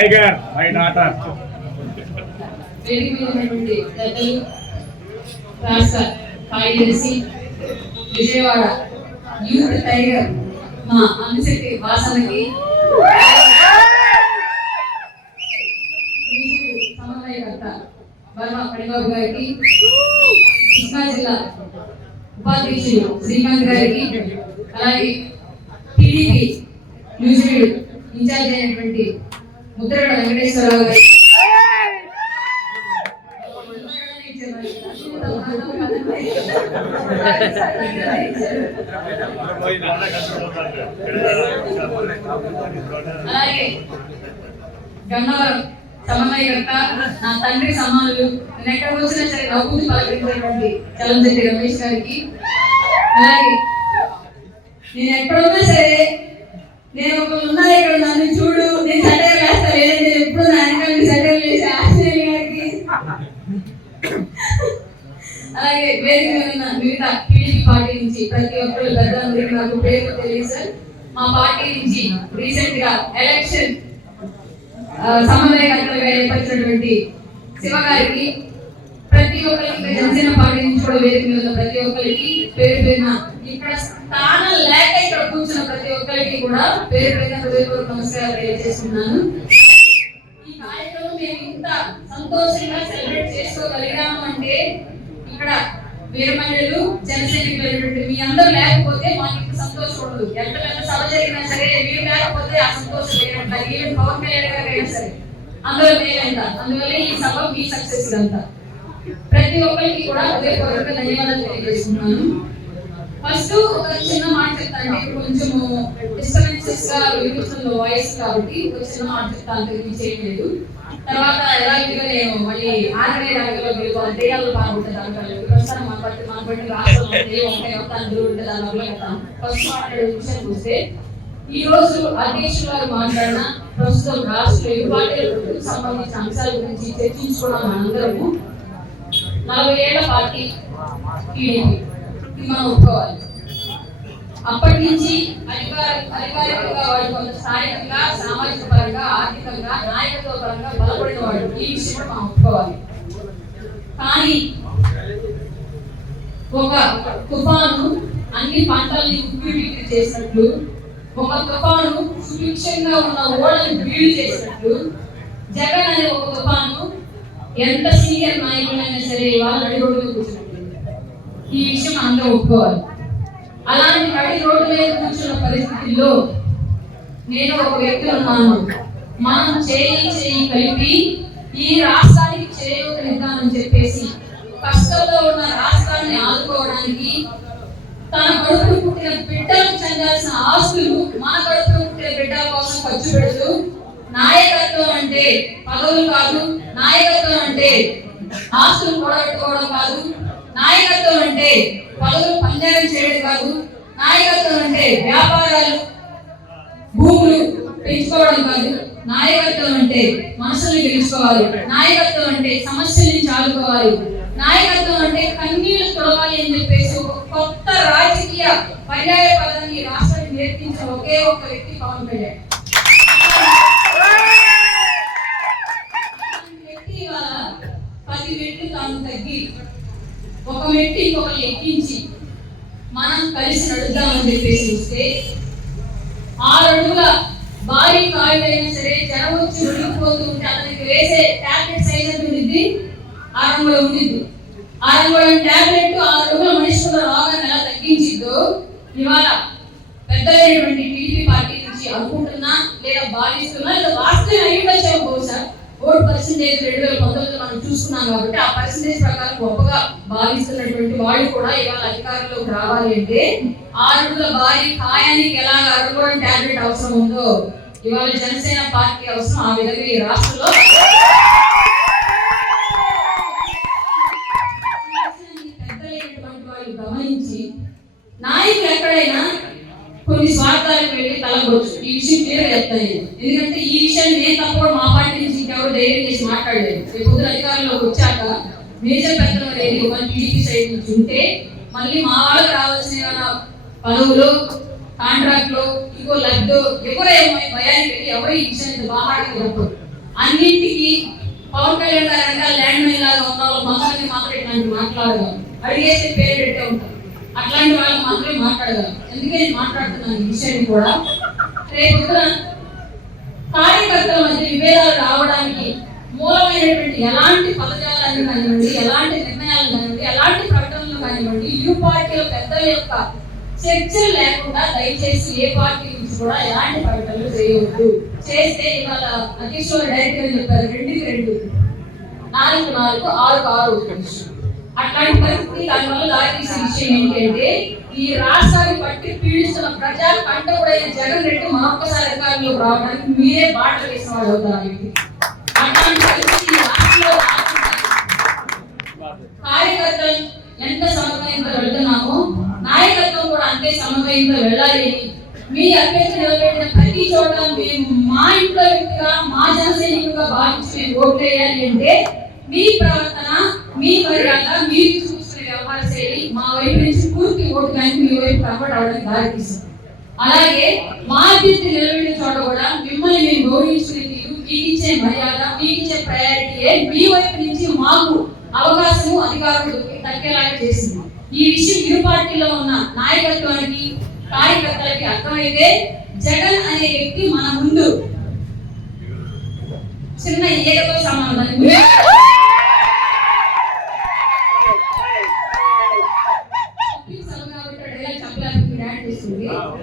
Tiger my daughter. పెద్దలు రాష్ట్ర కార్యదర్శి విజయవాడ యూత్ టైగర్ మా వాసనకి సమన్వయకర్త వర్మ పడిబాబు గారికి కృష్ణా జిల్లా ఉపాధ్యక్షులు శ్రీకాంత్ గారికి అలాగే టీడీపీ న్యూజిలాండ్ ఇన్ఛార్జ్ అయినటువంటి ముద్రగడ వెంకటేశ్వరరావు గారికి అలాగే గన్నవరం సమన్వయకర్త నా తండ్రి సమానులు నేను ఎక్కడ వచ్చినా సరే నవ్వుతూ పలకరించినటువంటి చలంశెట్టి రమేష్ గారికి. అలాగే నేను ఎక్కడ ఉన్నా సరే నేను ఒకరు ఉన్నా వేదిక ఉన్న మిగతా టీడీపీ పార్టీ నుంచి ప్రతి ఒక్కరు పెద్దలందరికీ నాకు పేరు తెలియదు సార్. మా పార్టీ నుంచి రీసెంట్గా ఎలక్షన్ సమన్వయకర్తలుగా ఏర్పరిచినటువంటి శివ గారికి ప్రతి ఒక్కరికి జనసేన పార్టీ నుంచి కూడా వేదిక మీద ప్రతి ఒక్కరికి పేరు పేరున ఇక్కడ స్థానం లేక ఇక్కడ కూర్చున్న ప్రతి ఒక్కరికి కూడా పేరు పేరున హృదయపూర్వక నమస్కారాలు తెలియజేస్తున్నాను. ఈ కార్యక్రమం మేము ఇంత సంతోషంగా సెలబ్రేట్ చేసుకోగలిగాము అంటే వీర వీరమహిళలు జనసైనికులైనటువంటి మీ అందరూ లేకపోతే మాకు సంతోషం ఉండదు. ఎంత పెద్ద సభ జరిగినా సరే మీరు లేకపోతే ఆ సంతోషం లేనంట ఈవెన్ పవన్ కళ్యాణ్ గారు అయినా సరే. అందులో లేనంట అందువల్ల ఈ సభ మీ సక్సెస్ అంతా ప్రతి ఒక్కరికి కూడా హృదయపూర్వక ధన్యవాదాలు తెలియజేస్తున్నాను. ఫస్ట్ ఒక చిన్న మాట చెప్తాను అంటే కొంచెము డిస్టర్బెన్సెస్గా వినిపిస్తున్న వాయిస్ కాబట్టి ఒక చిన్న మాట చెప్తాను తెలివి చేయలేదు తర్వాత ఎలా నేను మళ్ళీ ఆంజనేయ రంగంలో వెళ్ళిపోవాలి దెయ్యాలు బాగుంటుంది దాంట్లో ప్రస్తుతం మన బట్టి మన బట్టి రాష్ట్రంలో దెయ్యం ఉంటాయి ఒక దాని వల్ల కదా. ఫస్ట్ మాట్లాడే విషయం చూస్తే ఈ రోజు అధ్యక్షులు గారు మాట్లాడిన ప్రస్తుతం రాష్ట్ర ఇరు పార్టీలకు సంబంధించిన అంశాల గురించి చర్చించుకున్నాం మనందరము. నలభై ఏళ్ళ పార్టీ టీడీపీ. మనం ఒప్పుకోవాలి. అప్పటి నుంచి అధికారికంగా వాడు స్థానికంగా సామాజిక పరంగా ఆర్థికంగా నాయకత్వ పరంగా బలపడిన వాడు ఈ విషయం మనం ఒప్పుకోవాలి. కానీ ఒక తుఫాను అన్ని పంటల్ని ఉక్కిరిబిక్కిరి చేసినట్లు ఒక తుఫాను సుభిక్షంగా ఉన్న ఓడని బీడు చేసినట్లు జగన్ అనే ఒక తుఫాను ఎంత సీనియర్ నాయకులైనా సరే వాళ్ళు నడిరోడ్డు కూర్చున్నట్లు ఈ విషయం అందరూ ఒప్పుకోవాలి. అలాంటి నడి రోడ్డు మీద కూర్చున్న పరిస్థితుల్లో నేను ఒక వ్యక్తి ఉన్నాను. మనం చేయి చేయి కలిపి ఈ రాష్ట్రానికి చేయగలుగుతానని చెప్పేసి కష్టంలో ఉన్న రాష్ట్రాన్ని ఆదుకోవడానికి తన కడుపును పుట్టిన బిడ్డలకు చెందాల్సిన ఆస్తులు మన కడుపును పుట్టిన బిడ్డల కోసం ఖర్చు పెడుతూ నాయకత్వం అంటే పదవులు కాదు నాయకత్వం అంటే ఆస్తులు కూడబెట్టుకోవడం కాదు నాయకత్వం అంటే పదవులు పంజారం చేయడం కాదు. నాయకత్వం అంటే వ్యాపారాలు భూములు పెంచుకోవడం కాదు. నాయకత్వం అంటే మనసుల్ని గెలుచుకోవాలి. నాయకత్వం అంటే సమస్యల్ని చాలుకోవాలి నాయకత్వం అంటే కన్నీళ్ళు తొడవాలి అని చెప్పేసి ఒక కొత్త రాజకీయ పర్యాయ పదాన్ని రాష్ట్రాన్ని రాష్ట్రానికి నేర్పించిన ఒకే ఒక్క వ్యక్తి పవన్ కళ్యాణ్ అలాంటి వ్యక్తి ఇవాళ పది మెట్లు తాను తగ్గి ఒక మెట్టు ఇంకొకరు ఎక్కించి మనం కలిసి నడుద్దామని చెప్పేసి వస్తే ఆరు భారీ కాయలైన సరే జనం వచ్చి ఉడికిపోతూ ఉంటే అతనికి వేసే టాబ్లెట్ సైజ్ ఎంత ఉండిద్ది ఆరంభంలో అంగుళం ఉండిద్ది. ఆరు టాబ్లెట్ ఆరు అడుగుల మనిషిలో రోగాన్ని ఎలా తగ్గించిద్దో ఇవాళ పెద్దలైనటువంటి టీడీపీ పార్టీ నుంచి అనుకుంటున్నా లేదా భావిస్తున్నా లేదా వాస్తవం పర్సంటేజ్ రెండు వేల పంతొమ్మిది మనం చూసుకున్నాం కాబట్టి ఆ పర్సంటేజ్ ప్రకారం గొప్పగా భావిస్తున్నటువంటి వాళ్ళు కూడా ఇవాళ అధికారంలోకి రావాలి అంటే ఆరుగుల భారీ ఖాయానికి ఎలా అడుగుకోవడం టాబ్లెట్ అవసరం ఉందో ఇవాళ జనసేన పార్టీ అవసరం ఆ విధంగా ఈ రాష్ట్రంలో గమనించి నాయకులు ఎక్కడైనా కొన్ని స్వార్థాలకు వెళ్ళి తలగొచ్చు ఈ విషయం క్లియర్ చెప్తాను ఎందుకంటే ఈ విషయాన్ని నేను తప్పకుండా మా పార్టీ నుంచి ఇంకెవరు ధైర్యం చేసి మాట్లాడలేదు. రేపు అధికారంలోకి వచ్చాక మేజర్ పెద్దలు అనేది ఒక టీడీపీ సైడ్ నుంచి ఉంటే మళ్ళీ మా వాళ్ళకి రావాల్సిన పదవులు కాంట్రాక్ట్లు ఇంకో లబ్ధు ఎవరు ఏమో భయానికి వెళ్ళి ఎవరు ఈ విషయాన్ని బాగా చెప్పరు అన్నింటికి పవన్ కళ్యాణ్ గారు ల్యాండ్ మైన్ లాగా ఉన్న వాళ్ళు మొత్తాన్ని మాత్రం ఇట్లాంటి మాట్లాడగలరు అడిగేసి పేరు పెట్టే ఉంటారు. అట్లాంటి వాళ్ళు మాత్రమే మాట్లాడగలం. ఎందుకే నేను మాట్లాడుతున్నాను ఈ విషయాన్ని కూడా. రేపు కార్యకర్తల మధ్య విభేదాలు రావడానికి మూలమైనటువంటి ఎలాంటి పదజాలను కానివ్వండి ఎలాంటి నిర్ణయాలు కానివ్వండి ఎలాంటి ప్రకటనలు కానివ్వండి ఇరు పార్టీల పెద్దల యొక్క చర్చలు లేకుండా దయచేసి ఏ పార్టీ నుంచి కూడా ఎలాంటి ప్రకటనలు చేయవద్దు. చేస్తే ఇవాళ అధ్యక్షులు డైరెక్ట్ చెప్పారు? రెండుకి రెండు. నాలుగు నాలుగు ఆరు ఆరు. అట్లాంటి పరిస్థితి దానివల్ల దారితీసే విషయం ఏంటంటే ఈ రాష్ట్రాన్ని బట్టి పీడిస్తున్న ప్రజా కంటకుడైన జగన్ రెడ్డి మరొకసారి అధికారంలోకి రావడానికి మీరే బాటలు వేసిన వాడు అవుతారు అట్లాంటి పరిస్థితి రాష్ట్రంలో కార్యకర్తలు ఎంత సమన్వయంతో వెళ్తున్నామో నాయకత్వం కూడా అంతే సమన్వయంతో వెళ్ళాలి. మీ అభ్యర్థి నిలబెట్టిన ప్రతి చోట మేము మా ఇంట్లో వ్యక్తిగా మా జనసైనికులుగా భావించి మేము ఓట్లేయాలి అంటే మీ ప్రవర్తన మీ మర్యాద మీరు చూసుకునే వ్యవహార శైలి మా వైపు నుంచి పూర్తి ఓటు బ్యాంక్ మీ వైపు కన్వర్ట్ అవడానికి దారితీస్తుంది. అలాగే మా అభ్యర్థి నిలబడిన చోట కూడా మిమ్మల్ని మేము గౌరవించుకునే తీరు మీకు ఇచ్చే మర్యాద మీకు ఇచ్చే ప్రయారిటీయే మీ వైపు నుంచి మాకు అవకాశము అధికారులు తగ్గేలాగా చేసింది ఈ విషయం ఇరు పార్టీలో ఉన్న నాయకత్వానికి కార్యకర్తలకి అర్థమైతే జగన్ అనే వ్యక్తి మన ముందు. చిన్న ఈగతో సమానం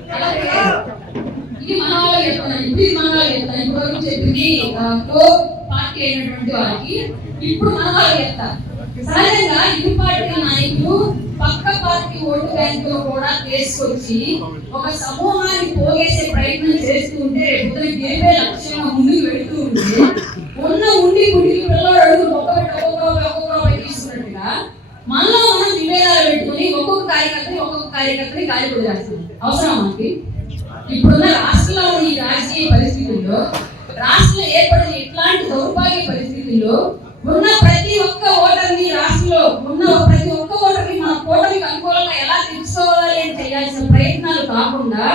అలాగే ఇది మన వాళ్ళు చెప్తున్నాను ఇప్పుడు ఇది మన వాళ్ళు చెప్పింది. కో పార్టీ అయినటువంటి వారికి ఇప్పుడు మనం వాళ్ళకి చెప్తారు సహజంగా ఇరు పార్టీల నాయకులు పక్క పార్టీ ఓటు బ్యాంకులో కూడా తీసుకొచ్చి ఒక సమూహాన్ని పోగేసే ప్రయత్నం చేస్తూ ఉంటే రేపు గెలిపే లక్ష్యంగా ముందుకు వెళుతూ ఉంటే ఉన్న ఉండి గుడికి పిల్లలు అడుగు ఒక్క ఒక్కొక్క ఒక్కొక్క తీసుకున్నట్టుగా మనలో మనం నివేదాలు పెట్టుకుని ఒక్కొక్క కార్యకర్తని ఒక్కొక్క కార్యకర్తని గాలి వదిలేస్తుంది అవసరం మనకి? ఇప్పుడున్న రాష్ట్రంలో ఉన్న ఈ రాజకీయ పరిస్థితుల్లో రాష్ట్రంలో ఏర్పడిన ఇట్లాంటి దౌర్భాగ్య పరిస్థితుల్లో ఉన్న ప్రతి ఒక్క ఓటర్ని రాష్ట్రంలో ఉన్న ప్రతి ఒక్క ఓటర్ని మన కూటమికి అనుకూలంగా ఎలా తెలుసుకోవాలి అని చేయాల్సిన ప్రయత్నాలు కాకుండా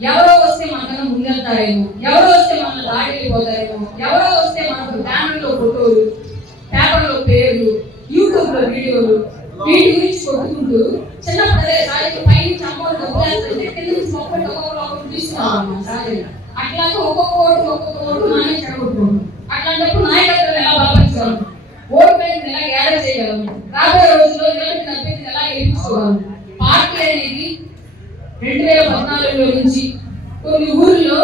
ఎవరో వస్తే మనకన్నా ముందెళ్తారేమో ఎవరో వస్తే మన దాడి వెళ్ళిపోతారేమో ఎవరో వస్తే మనకు బ్యానర్లో ఫోటోలు పేపర్లో పేర్లు యూట్యూబ్లో వీడియోలు వీటి గురించి కొట్టుకుంటూ చిన్న ప్రదేశాలు పైన నుంచి అమ్మోడు డబ్బు వేస్తుంటే కింద నుంచి ఒక్కొక్కటి ఒక్కొక్కటి ఒక్కొక్కటి తీసుకున్నాం సహజంగా అట్లాగే ఒక్కొక్క ఓటు ఒక్కొక్క ఓటు నానే చెడగొట్టుకుంటాం అట్లాంటప్పుడు నాయకత్వం ఎలా బలపరచగలం ఓటు బ్యాంక్ ఎలా గ్యాదర్ చేయగలం రాబోయే రోజుల్లో నిలబెట్టిన అభ్యర్థిని ఎలా గెలిపించుకోగలం పార్టీ అనేది రెండు వేల పద్నాలుగులో నుంచి కొన్ని ఊర్లో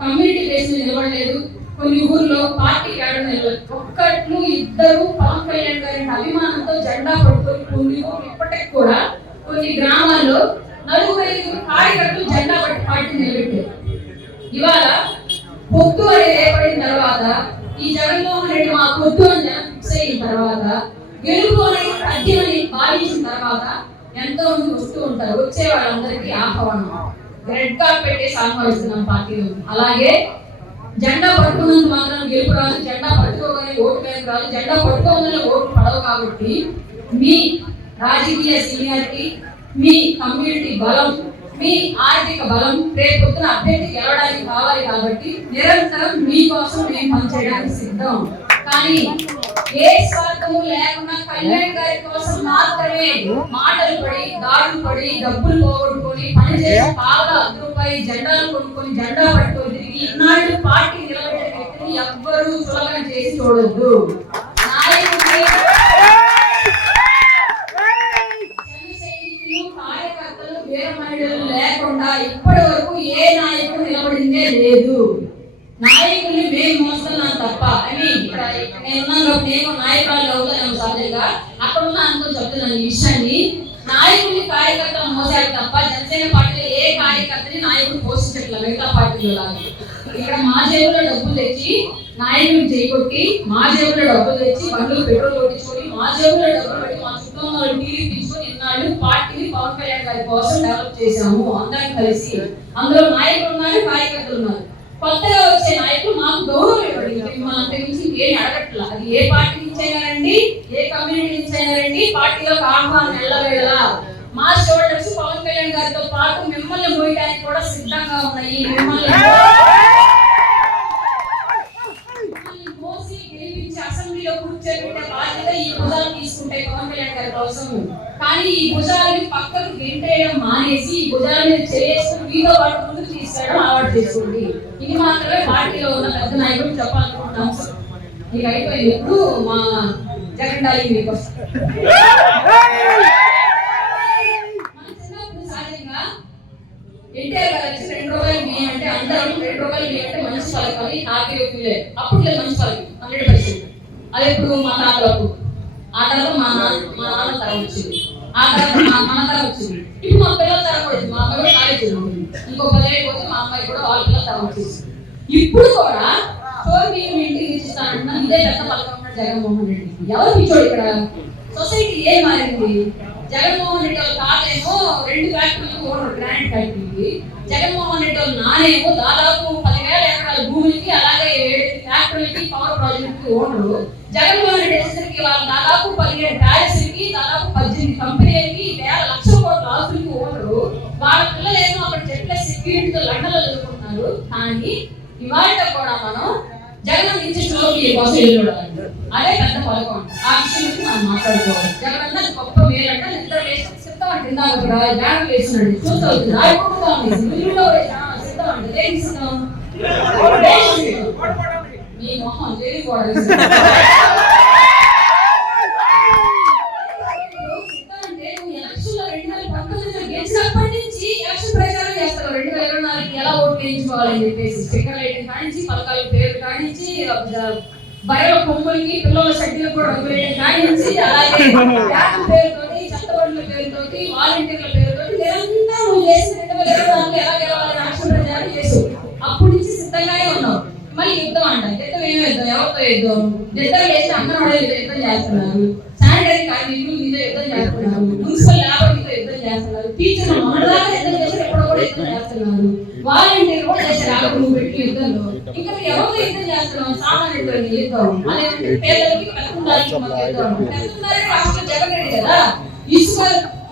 కమ్యూనిటీ బేస్ మీద నిలబడలేదు. కొన్ని ఊర్లో పార్టీ క్యాడర్ నిలబడలేదు. ఒక్కట్లు ఇద్దరు పవన్ కళ్యాణ్ గారి అభిమానంతో జెండా పట్టుకొని కొన్ని ఇప్పటికి కూడా కొన్ని గ్రామాల్లో నలుగురు ఐదుగురు కార్యకర్తలు జెండా పట్టి పార్టీ నిలబెట్టారు. ఇవాళ పొత్తు అనేది ఏర్పడిన తర్వాత ఈ జగన్మోహన్ రెడ్డి మా పొత్తు అని ఫిక్స్ అయిన తర్వాత గెలుపు అనేది అని భావించిన తర్వాత ఎంతో మంది వస్తూ ఉంటారు. వచ్చే వాళ్ళందరికీ ఆహ్వానం. రెడ్ కార్పెట్ వేసి ఆహ్వానిస్తున్నాం పార్టీలో అలాగే జెండా పట్టుకున్నంత మాత్రం గెలుపు రాదు జెండా పట్టుకోగానే ఓటు బ్యాంక్ రాదు జెండా పట్టుకోగానే ఓటు పడవు కాబట్టి మీ రాజకీయ సీనియారిటీ మీ కమ్యూనిటీ బలం మీ ఆర్థిక బలం రేపు పొద్దున అభ్యర్థి గెలవడానికి కావాలి కాబట్టి నిరంతరం మీకోసం మేము పనిచేయడానికి సిద్ధం. కానీ ఏ స్వార్థము లేకుండా కళ్యాణ్ గారి కోసం మాత్రమే మాటలు పడి దాడులు పడి డబ్బులు పోగొట్టుకొని పనిచేసి బాగా అర్ధ జెండాలు కొనుక్కొని జెండా పట్టుకొని తిరిగి ఇన్నాళ్ళు పార్టీ నిలబెట్టే వ్యక్తిని ఎవ్వరూ చులకన చేసి చూడొద్దు నాయకుడిని జనసైనికులు, కార్యకర్తలు, మహిళలు లేకుండా ఇప్పటి వరకు ఏ నాయకుడు నిలబడిందే లేదు. నాయకుల్ని మేము మోస్తున్నాం తప్ప. అని ఇక్కడ నేనున్నాను నేను నాయకురాలు అవుతాను సహజంగా అక్కడ ఉన్న అనుకో చెప్తున్నాను ఈ విషయాన్ని. నాయకుల్ని కార్యకర్తలు మోసారు తప్ప జనసేన పార్టీలో ఏ కార్యకర్తని నాయకుడు పోషించట్లేదు. మిగతా పార్టీలో లాగా. ఇక్కడ మా జేబులో డబ్బులు తెచ్చి నాయకులు చేయకొట్టి మా జేబులో డబ్బులు తెచ్చి బండ్లు పెట్రోల్ కొట్టించుకొని మా జేబులో డబ్బులు పెట్టి మా చుట్టూ టీవీ తీసుకొని పార్టీని పవన్ కళ్యాణ్ గారి కోసం డెవలప్ చేశాము. అందరం కలిసి. అందులో నాయకులు ఉన్నారు కార్యకర్తలు ఉన్నారు. కొత్తగా వచ్చే నాయకులు మాకు గౌరవం ఇవ్వండి. మిమ్మల్ని అంత గురించి ఏం అడగట్లా? అది ఏ పార్టీ నుంచి అయినా రండి ఏ కమ్యూనిటీ నుంచి అయినా రండి పార్టీలోకి ఆహ్వానం వెళ్ళవేళ మా షోల్డర్స్ పవన్ కళ్యాణ్ గారితో పాటు మిమ్మల్ని మోయడానికి కూడా సిద్ధంగా ఉన్నాయి. మిమ్మల్ని అసెంబ్లీలో కూర్చోబెట్టే బాధ్యత ఈ భుజాలు తీసుకుంటే పవన్ కళ్యాణ్ గారి కోసం. కానీ ఈ భుజాలని పక్కకు గెంటేయడం మానేసి ఈ భుజాల మీద చేసుకుని మీతో వాటి ముందుకు తీసుకెళ్ళడం అలవాటు చేసుకోండి ఇది మాత్రమే పార్టీలో ఉన్న పెద్ద నాయకులు చెప్పాలనుకుంటున్నాం. మీకు అయిపోయింది. ఇప్పుడు మా జగన్ డాలింగ్ మీకు ఎన్టీఆర్ గారు వచ్చి రెండు రూపాయలు బియ్యం అంటే అందరం రెండు రూపాయలు బియ్యం అంటే మంచి పలకాలి హ్యాపీ ఫీల్ అప్పుడు లేదు మంచి పలకి హండ్రెడ్ పర్సెంట్. అది ఇప్పుడు మా తాతలకు ఆ తర్వాత మా నాన్న మా నాన్న తరం వచ్చింది. ఆ తర్వాత మా మన తరం వచ్చింది ఇప్పుడు మా పిల్లల తరం కూడా మా అమ్మాయి కూడా కాలేజ్ చదువుతుంది ఇంకో పదేళ్ళు పోతే మా అమ్మాయి కూడా వాళ్ళ పిల్లల తరం వచ్చింది ఇప్పుడు కూడా ఫోర్ బియ్యం ఇంటికి ఇచ్చిస్తానంటున్నా ఇదే పెద్ద పలకం జగన్మోహన్ రెడ్డి. ఎవరు పిచ్చోడు ఇక్కడ? సొసైటీ ఏం మారింది? జగన్మోహన్ రెడ్డి వాళ్ళ తాతేమో రెండు ఫ్యాక్టరీలకు ఓనర్ గ్రాండ్ ఫ్యాక్టరీకి జగన్మోహన్ రెడ్డి వాళ్ళ నానేమో దాదాపు పదివేల ఎకరాల భూమికి అలాగే ఏడు power project owner Jaganmohan Reddy వచ్చేసరికి వాళ్ళు దాదాపు పదిహేడు ప్యాలెస్లకి దాదాపు పద్దెనిమిది కంపెనీలకి వేల లక్షల కోట్ల ఆస్తులకి ఓనరు వాళ్ళ పిల్లలు ఏమో అక్కడ చెట్ల సెక్యూరిటీతో లండన్లో చదువుకుంటున్నారు కానీ ఇవాళ కూడా మనం జగన్ నుంచి స్టోరీ కోసం ఎదురుడాలి అదే పెద్ద పలకం ఆ విషయం గురించి మనం మాట్లాడుకోవాలి జగన్ అన్న గొప్ప మేలు అంటే నిద్ర లేచి సిద్ధం అంటే ఇందాక కూడా జ్ఞానం వేసినాడు చూస్తూ వచ్చింది ఆడుకుంటూ ఉంది సిద్ధం అంటే ఏం సిద్ధం సిద్ధం? మీ మొహం జైలు కూడా ఎలా ఓటు వేయించుకోవాలని చెప్పేసి స్టిక్కర్ లైటింగ్ కానించి పేరు కానించి బయల కొమ్ములకి పిల్లల షడ్డీలు కూడా రంగు వేయడం కానించి అలాగే బ్యాంకు పేరుతోటి చెత్తబండ్ల పేరుతోటి వాలంటీర్ల పేరుతోటి నిరంతరం నువ్వు చేసిన రెండు వేల ఇరవై నాలుగులో ఎలా గెలవాలని ఎలక్షన్ ప్రచారం చేసావు అప్పటి నుంచి సిద్ధంగానే ఉన్నావు మళ్ళీ యుద్ధం అంట యుద్ధం ఏమి యుద్ధం ఎవరితో యుద్ధం నిద్ర లేచి యుద్ధం చేస్తున్నారు శానిటరీ కార్మికులు మీతో యుద్ధం చేస్తున్నారు మున్సిపల్ లేబర్ మీతో యుద్ధం చేస్తున్నారు టీచర్లు మొన్నదాకా యుద్ధం చేశారు ఎప్పుడు కూడా యుద్ధం చేస్తున్నారు వాలంటీర్ కూడా చేశారు ఆకు నువ్వు పెట్టి యుద్ధంలో ఇంకా మీరు ఎవరితో యుద్ధం చేస్తున్నాం సామాన్యుడు యుద్ధం అదేంటే పేదలకి పెత్తందారికి యుద్ధం పెత్తందారికి రాష్ట్రం జగన్ రెడ్డి కదా ఇసుక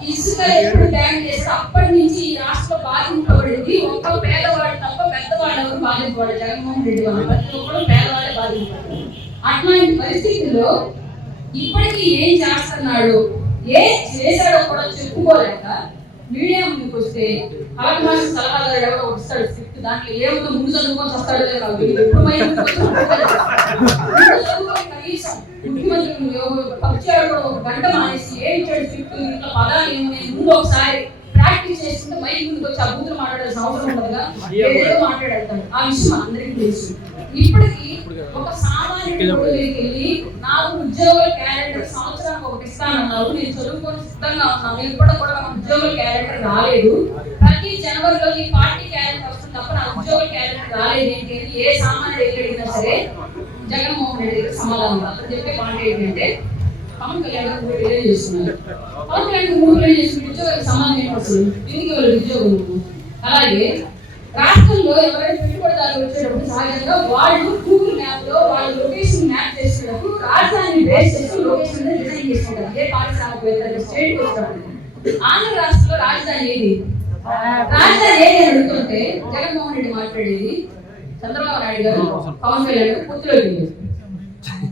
ఇసుక ఎప్పుడు బ్యాన్ చేస్తే అప్పటి నుంచి ఈ రాష్ట్ర బాధింపబడింది ఒక్క పేదవాడు తప్ప పెద్దవాడు ఎవరు బాధింపబడు జగన్మోహన్ రెడ్డి వాళ్ళు ప్రతి ఒక్కరు పేదవాడే బాధింపబడు అట్లాంటి పరిస్థితుల్లో ఇప్పటికీ ఏం చేస్తున్నాడు? ఏం చేశాడో కూడా చెప్పుకోలేక మీడియా ముందుకు వస్తే కలకమాస సలహాదారు ఎవరో వస్తాడు స్క్రిప్ట్ దాంట్లో ఏముందో ముందు చదువుకొని వస్తాడు ఎప్పుడు ముఖ్యమంత్రి పక్షాలు గంట మానేసి ఏం ఇచ్చాడు స్క్రిప్ట్ ఇంట్లో పదాలు ఏమున్నాయి ముందు ఒకసారి ప్రాక్టీస్ చేసుకుంటే మైక్ ముందుకు వచ్చి అద్భుతం మాట్లాడాల్సిన అవసరం ఉండదుగా. ఏదేదో మాట్లాడేస్తాడు ఆ విషయం అందరికీ తెలుసు. ఇప్పటికి ఒక సామాన్యుడి వెళ్ళి నాకు ఉద్యోగుల క్యాలెండర్ సంవత్సరానికి ఒకటి ఇస్తానన్నారు. నేను చదువుకొని సిద్ధంగా ఉన్నాను. కూడా నాకు ఉద్యోగుల క్యాలెండర్ రాలేదు. ప్రతి జనవరిలో ఈ పార్టీ క్యాలెండర్ వస్తుంది తప్ప నా ఉద్యోగుల క్యాలెండర్ రాలేదు. ఏంటి? ఏ సామాన్యుడు ఎక్కడ అడిగినా సరే జగన్మోహన్ రెడ్డి దగ్గర సమాధానం. అతను చెప్పే మాట ఏంటంటే పవన్ కళ్యాణ్ గారు మూడు పెళ్ళి చేస్తున్నారు. పవన్ కళ్యాణ్ మూడు పెళ్ళి చేసిన ఉద్యోగాలకు సమాధానం ఏంటి అసలు ఎందుకు ఇవ్వాలి ఉద్యోగం? అలాగే రాష్ట్రంలో ఎవరైనా పెట్టుబడిదారులు వచ్చేటప్పుడు సహజంగా వాళ్ళు గూగుల్ మ్యాప్లో వాళ్ళ లొకేషన్ మ్యాప్ చేసేటప్పుడు రాజధాని బేస్ చేసి లొకేషన్ డిజైన్ చేసుకుంటారు ఏ పారిశ్రామికవేత్తలు స్టేట్ ఆంధ్ర రాష్ట్రంలో రాజధాని ఏది? రాజధాని ఏది అని అడుగుతుంటే జగన్మోహన్ రెడ్డి మాట్లాడేది చంద్రబాబు నాయుడు గారు పవన్ కళ్యాణ్ గారు పొత్తులో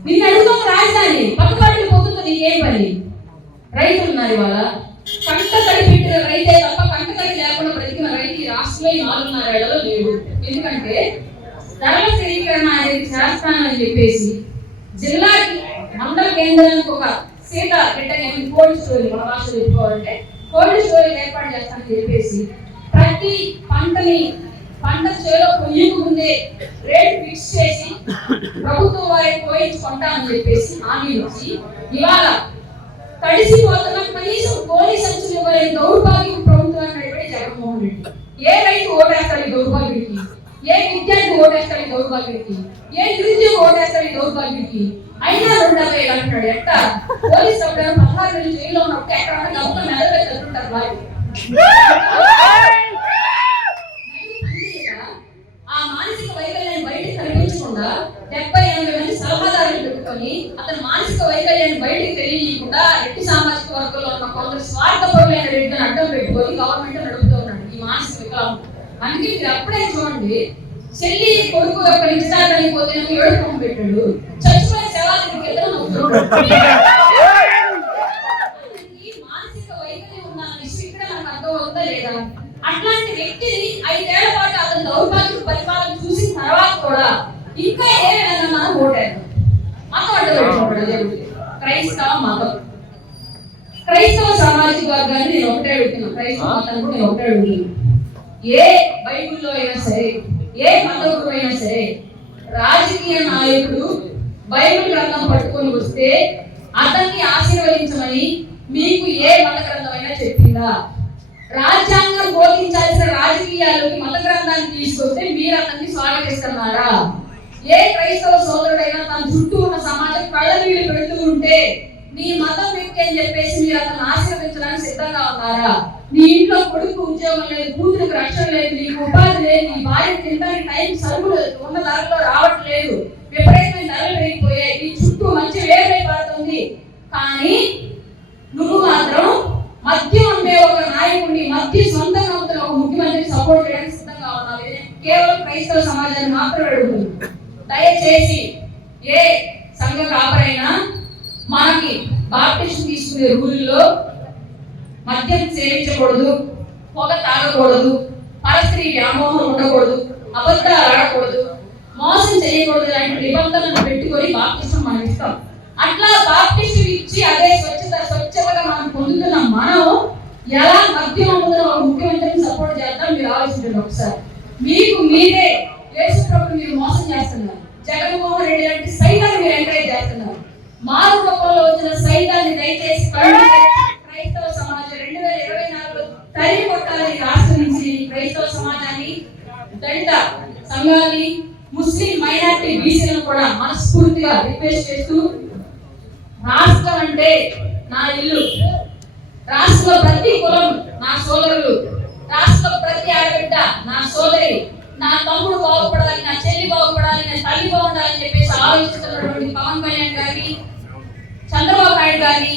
నిన్ను అడుగుతాం రాజధాని. పక్క పార్టీలు పొత్తుతో నీకేం పని? రైతులు ఉన్నారు ఇవాళ. కంట తడిపెట్టిన రైతే తప్ప రాష్ట్రంలో ఈ నాలుగున్నర ఏళ్ళలో లేదు. ఎందుకంటే ధరల స్థిరీకరణ అనేది చేస్తానని చెప్పేసి జిల్లాకి మండల కేంద్రానికి ఒక సీత రిటర్న్ కోల్డ్ స్టోరీ మన భాషలో చెప్పుకోవాలంటే కోల్డ్ స్టోరీ ఏర్పాటు చేస్తానని చెప్పేసి ప్రతి పంటని పంట చేలో కొయ్యకు ముందే రేట్ ఫిక్స్ చేసి ప్రభుత్వం వారికి పోయించి కొంటామని చెప్పేసి హామీ ఇచ్చి ఇవాళ తడిసిపోతున్న కనీసం కోడి సంచులు ఇవ్వలేని దౌర్భాగ్యం ప్రభుత్వాన్ని నడిపే జగన్మోహన్ రెడ్డి ఏ రైతు ఓటేస్తాడు ఈ దౌర్భాగ్యుడికి ఏ విద్యార్థి ఓటేస్తాడు ఈ దౌర్భాగ్యుడికి ఏ నిరుద్యోగి ఓటేస్తాడు ఈ దౌర్భాగ్యుడికి అయినా రెండు వేలు అంటున్నాడు. ఎట్ట? పోలీస్ సభ్యులు పదహారు వేలు జైల్లో ఉన్నప్పుడు ఎక్కడ గమకం మెదడు వాళ్ళు. ఆ మానసిక వైకల్యాన్ని బయటికి కనిపించకుండా డెబ్బై ఎనభై మంది సలహాదారులు పెట్టుకొని అతని మానసిక వైకల్యాన్ని బయటికి తెలియకుండా రెడ్డి సామాజిక వర్గంలో ఉన్న కొందరు స్వార్థపరులైన రెడ్డిని అడ్డం పెట్టుకొని గవర్నమెంట్ నడుపుతూ ఉన్నాడు ఈ మానసిక వికలాంగులు అందుకే మీరు అప్పుడే చూడండి చెల్లి కొడుకు యొక్క నిశ్చారణ పోతే ఏడుపు పెట్టాడు చచ్చిపోయిన శవాల దగ్గరికి మానసిక వైకల్యం ఉన్న విషయం ఇక్కడ మనకు అర్థం అవుతుందా లేదా అట్లాంటి వ్యక్తిని ఐదేళ్ళ పాటు అతని దౌర్భాగ్య పరిపాలన చూసిన తర్వాత కూడా ఇంకా ఏ విధంగా మనం ఓటారు? మతం అడ్డు పెట్టుకుంటాడు దేవుడికి. క్రైస్తవ మతం. క్రైస్తవ సామాజిక వర్గాన్ని నేను ఒకటే అడుగుతున్నాను క్రైస్తవ మతాన్ని నేను ఒకటే అడుగుతున్నాను ఏ బైబిల్లో అయినా సరే ఏ మతంలో సరే రాజకీయ నాయకుడు బైబిల్ గ్రంథం పట్టుకొని వస్తే అతన్ని ఆశీర్వదించమని మీకు ఏ మత గ్రంథమైనా చెప్పిందా? రాజ్యాంగం బోధించాల్సిన రాజకీయాలకి మత గ్రంథాన్ని తీసుకొస్తే మీరు అతన్ని స్వాగతిస్తున్నారా? ఏ క్రైస్తవ సోదరుడైనా తన చుట్టూ ఉన్న సమాజం కళ్ళ నీళ్ళు పెడుతూ ఉంటే నీ మతం వ్యక్తి అని చెప్పేసి మీరు అతను ఆశీర్వదించడానికి సిద్ధంగా ఉన్నారా? నీ ఇంట్లో కొడుకు ఉద్యోగం లేదు కూతురికి రక్షణ లేదు నీకు ఉపాధి లేదు నీ భార్య తినడానికి టైం సరుకులు ఉన్న ధరలో రావట్లేదు. విపరీతమైన ధరలు పెరిగిపోయాయి. నీ చుట్టూ మంచి వేరే పడుతుంది. కానీ నువ్వు మాత్రం మద్యం ఉండే ఒక నాయకుడిని మద్య సొంతంగా ఉంటున్న ఒక ముఖ్యమంత్రిని సపోర్ట్ చేయడానికి సిద్ధంగా ఉన్నావు. కేవలం క్రైస్తవ సమాజాన్ని మాత్రమే అడుగుతుంది. దయచేసి ఏ సంఘ కాపరైనా మనకి బాప్టిస్ట్ తీసుకునే రూల్లో మద్యం సేవించకూడదు పొగ తాగకూడదు పరస్త్రీ వ్యామోహం ఉండకూడదు అబద్ధాలు ఆడకూడదు మోసం చేయకూడదు లాంటి నిబంధనలు పెట్టుకొని బాప్తిష్టం మనం ఇస్తాం అట్లా బాప్తిష్టం ఇచ్చి అదే స్వచ్ఛత స్వచ్ఛతగా మనం పొందుతున్న మనం ఎలా మద్యం అమ్ముతున్న ఒక ముఖ్యమంత్రిని సపోర్ట్ చేద్దాం మీరు ఆలోచించండి ఒకసారి. మీకు మీరే యేసు మీరు మోసం చేస్తున్నారు. జగన్మోహన్ రెడ్డి లాంటి సైతాన్ని మీరు ఎంకరేజ్ చేస్తున్నారు. మారు రూపంలో వచ్చిన సైతాన్ని దయచేసి కరుణించి క్రైస్తవ సమాజం రెండు వేల ఇరవై నాలుగులో తరిమి కొట్టాలని రాష్ట్రం నుంచి ఈ క్రైస్తవ సమాజాన్ని దళిత సంఘాలని ముస్లిం మైనార్టీ బీసీలను కూడా మనస్ఫూర్తిగా రిక్వెస్ట్ చేస్తూ రాష్ట్రం అంటే నా ఇల్లు. రాష్ట్రంలో ప్రతి కులం నా సోదరులు. రాష్ట్రంలో ప్రతి ఆడబిడ్డ నా సోదరి. నా తమ్ముడు బాగుపడాలి నా చెల్లి బాగుపడాలి నా తల్లి బాగుండాలని చెప్పేసి ఆలోచిస్తున్నటువంటి పవన్ కళ్యాణ్ గారిని చంద్రబాబు నాయుడు గారిని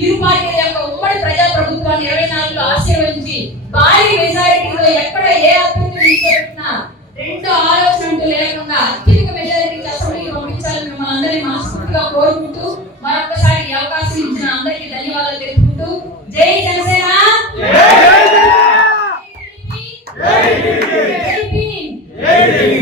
ఇరుపార్టీల యొక్క ఉమ్మడి ప్రజా ప్రభుత్వాన్ని ఇరవై నాలుగులో ఆశీర్వదించి భారీ మెజారిటీలో ఎక్కడ ఏ అభ్యర్థిని నిలబెట్టినా రెండు ఆలోచనలు లేకుండా అత్యధిక మెజారిటీ అసెంబ్లీకి పంపించాలని మిమ్మల్ని అందరినీ మనస్ఫూర్తిగా కోరుకుంటూ మరొకసారి అవకాశం ఇచ్చిన అందరికీ ధన్యవాదాలు తెలుపుకుంటూ. జై జనసేన! జై జై జై